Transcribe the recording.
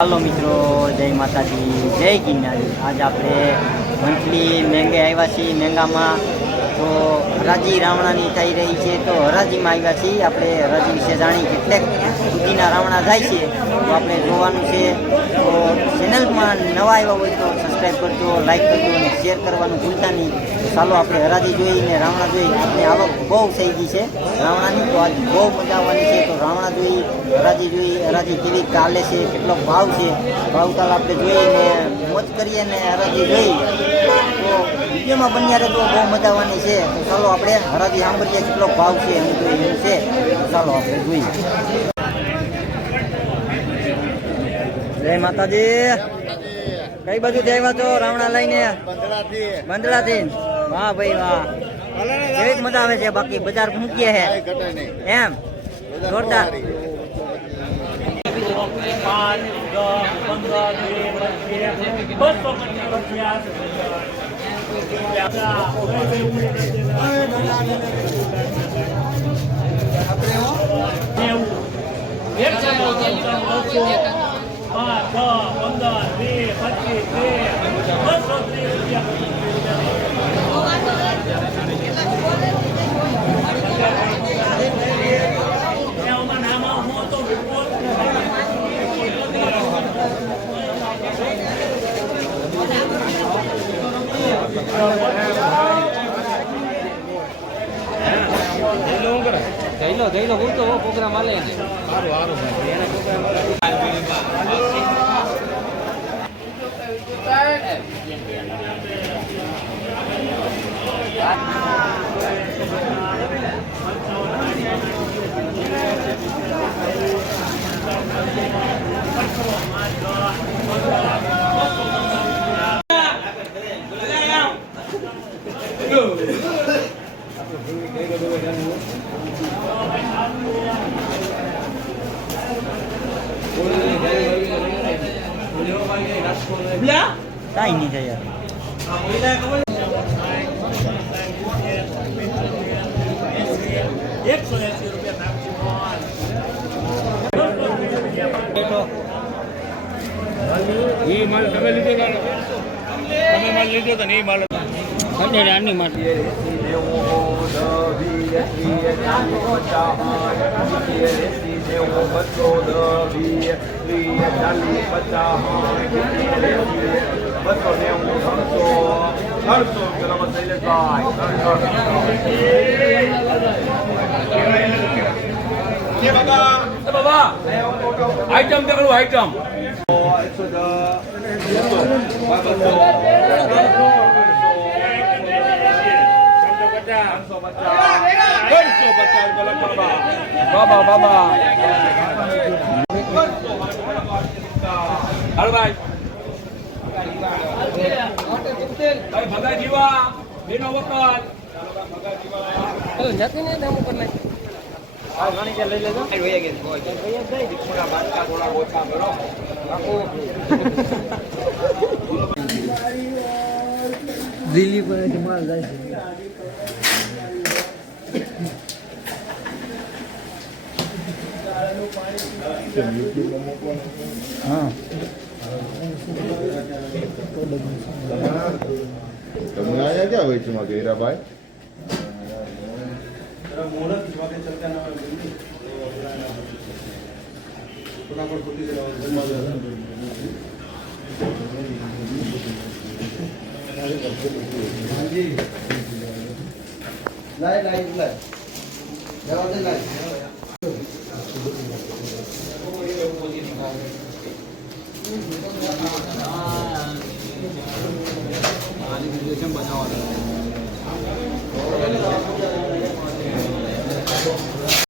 Hello मित्रों, जय माताजी, जय गिरनारी। आज આપણે મંથલી મેંગે આવ્યા છીએ મેંગામાં। તો હરાજી રાવણાની થઈ રહી છે, તો હરાજીમાં આવ્યા છીએ। આપણે હરાજી વિશે જાણી કેટલાક સુધીના રાવણા જાય છે તો આપણે જોવાનું છે। તો ચેનલમાં નવા આવ્યા હોય તો સબસ્ક્રાઈબ કરજો, લાઈક કરજો અને શેર કરવાનું ભૂલતા નહીં। તો ચાલો આપણે હરાજી જોઈને રાવણા જોઈ। આપણે આવક બહુ થઈ ગઈ છે રાવણાની, તો આજ બહુ મજા આવવાની છે। તો રાવણા જોઈ, હરાજી જોઈ, હરાજી કેવી ચાલે છે, કેટલો ભાવ છે, ભાવતાલ આપણે જોઈને મોજ કરીએ ને હરાજી જોઈ તો વિડીયોમાં બન્યા રહે તો બહુ મજા આવવાની છે। તો ચાલો આપણે હરાજી સાંભળીએ કેટલો ભાવ છે, હું તો એવું છે। ચાલો આપણે જોઈએ। જય માતાજી। કઈ બાજુથી આવ્યા છો રાવણા લઈને? બંદડાથી। વાહ ભાઈ વાહ, કેવી મજા આવે છે। બાકી બજાર મૂકીએ છે એમ જોરદાર। 5, જઈ લો હું તો પ્રોગ્રામ આલે સારું એને પ્રોગ્રામ કાંઈ નહીં થાય યાર। એ માલ તમે લીધો, તમે માલ લીધો તો નહીં માલ આની માટે બાબા આઈટમ દેખાડું આઈટમ બાબા બાબા હળભાઈ ભગા જીવા બેનો વકલ લઈ લેજો દિલ્હી પર માલ જાય છે। हाँ તમને આયા ક્યાં હોય છે માં ગેરાભાઈ? बताओ